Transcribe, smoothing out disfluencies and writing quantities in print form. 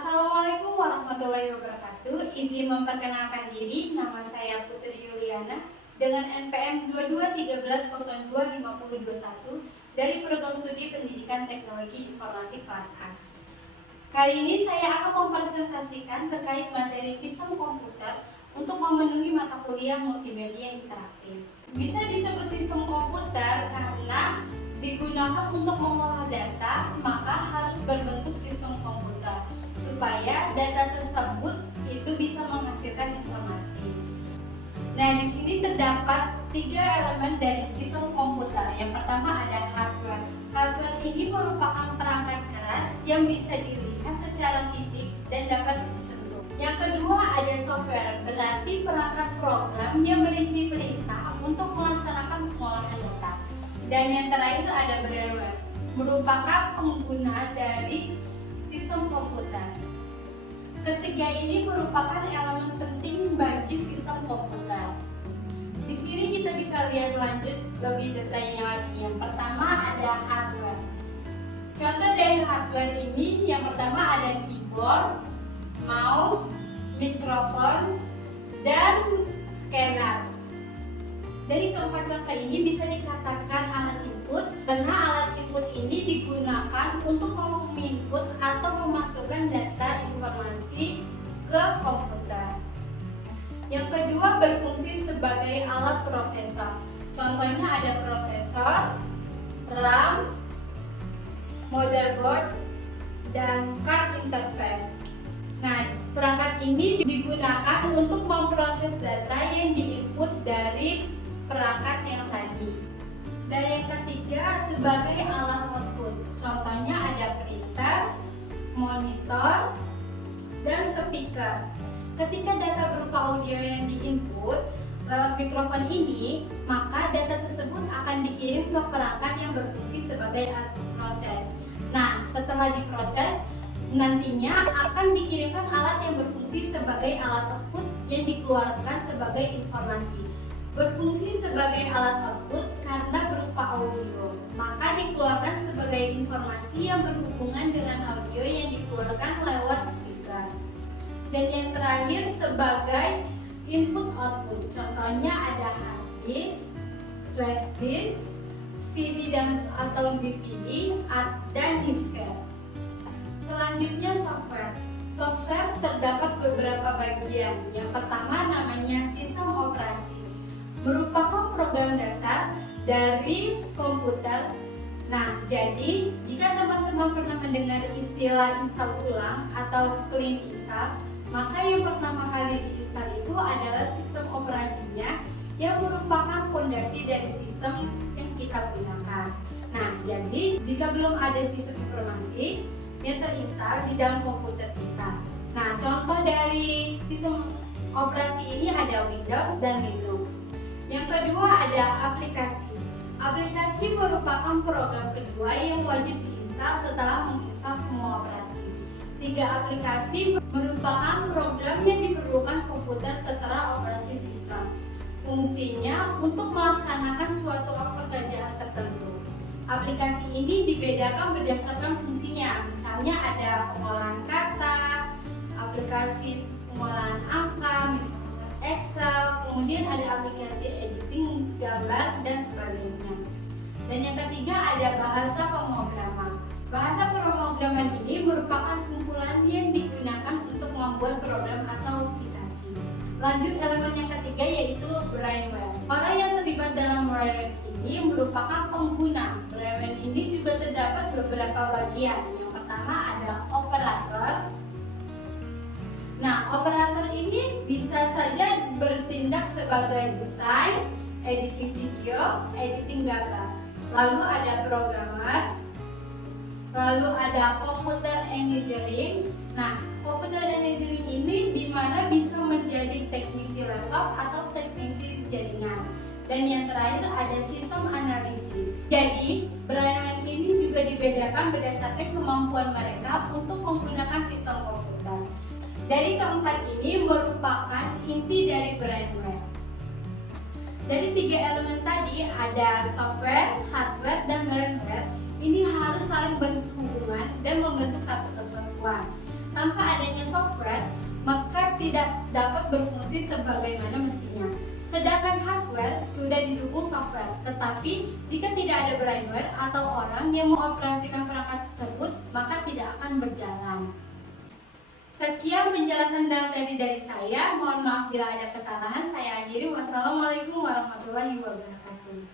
Assalamualaikum warahmatullahi wabarakatuh. Izin memperkenalkan diri, nama saya Putri Yuliana dengan NPM 2213025021 dari Program Studi Pendidikan Teknologi Informasi kelas A. Kali ini saya akan mempresentasikan terkait materi sistem komputer untuk memenuhi mata kuliah multimedia interaktif. Bisa disebut sistem komputer karena digunakan untuk mengolah data, maka harus berbentuk sistem komputer supaya data tersebut itu bisa menghasilkan informasi. Nah, di sini terdapat 3 elemen dari sistem komputer. Yang pertama ada hardware. Hardware ini merupakan perangkat keras yang bisa dilihat secara fisik dan dapat disentuh. Yang kedua ada software, berarti perangkat program yang berisi perintah untuk melaksanakan pengolahan data. Dan yang terakhir ada brainware, merupakan pengguna dari sistem komputer. Ketiga ini merupakan elemen penting bagi sistem komputer. Di sini kita bisa lihat lanjut lebih detailnya lagi. Yang pertama ada hardware. Contoh dari hardware ini, yang pertama ada keyboard, mouse, mikrofon, dan scanner. Dari keempat contoh ini bisa dikatakan alat input karena alat input ini digunakan untuk menginput atau memasukkan data informasi ke komputer. Yang kedua berfungsi sebagai alat prosesor. Contohnya ada prosesor, RAM, motherboard, dan card interface. Nah, perangkat ini digunakan untuk memproses data yang diinput dari perangkat yang tadi. Dan yang ketiga sebagai alat output. Contohnya ada printer, monitor, dan speaker. Ketika data berupa audio yang diinput lewat mikrofon ini, maka data tersebut akan dikirim ke perangkat yang berfungsi sebagai alat proses. Nah, setelah diproses, nantinya akan dikirimkan alat yang berfungsi sebagai alat output yang dikeluarkan sebagai informasi. Berfungsi sebagai alat output karena berupa audio, maka dikeluarkan sebagai informasi yang berhubungan dengan audio yang dikeluarkan lewat speaker. Dan yang terakhir sebagai input output, contohnya ada hard disk, flash disk, CD dan atau DVD, dan disket. Selanjutnya software. Software terdapat beberapa bagian. Yang pertama namanya sistem operasi, merupakan program dasar dari komputer. Nah, jadi jika teman-teman pernah mendengar istilah install ulang atau clean install, maka yang pertama kali diinstal itu adalah sistem operasinya yang merupakan fondasi dari sistem yang kita gunakan. Nah, jadi jika belum ada sistem informasi yang terinstal di dalam komputer kita. Nah, contoh dari sistem operasi ini ada Windows dan Linux. Yang kedua ada aplikasi. Aplikasi merupakan program kedua yang wajib diinstal setelah menginstal semua operasi. 3 aplikasi merupakan program yang diperlukan komputer setelah operasi sistem. Fungsinya untuk melaksanakan suatu pekerjaan tertentu. Aplikasi ini dibedakan berdasarkan fungsinya. Misalnya ada pengolahan kata, aplikasi pengolahan angka, misalnya Excel, kemudian ada aplikasi editing gambar dan sebagainya. Dan yang ketiga ada bahasa pemrograman. Bahasa pemrograman ini merupakan kumpulan yang digunakan untuk membuat program atau aplikasi. Lanjut elemen yang ketiga yaitu brainware. Orang yang terlibat dalam brainware ini merupakan pengguna. Brainware ini juga terdapat beberapa bagian. Yang pertama ada operator. Nah, operator ini bisa saja bertindak sebagai desain, editing video, editing gambar. Lalu ada programmer, lalu ada computer engineering. Nah, computer engineering ini dimana bisa menjadi teknisi laptop atau teknisi jaringan. Dan yang terakhir ada sistem analisis. Jadi, brainware ini juga dibedakan berdasarkan kemampuan mereka untuk menggunakan sistem komputer. Dari keempat ini merupakan inti dari brainware. Dari 3 elemen tadi ada software, hardware, dan brainware. Ini harus saling berhubungan dan membentuk satu kesatuan. tanpa adanya software, maka tidak dapat berfungsi sebagaimana mestinya. Sedangkan hardware sudah didukung software, tetapi jika tidak ada brainware atau orang yang mengoperasikan perangkat tersebut, maka tidak akan berjalan. Sekian penjelasan tadi dari saya. Mohon maaf bila ada kesalahan. Saya akhiri. Wassalamualaikum warahmatullahi wabarakatuh.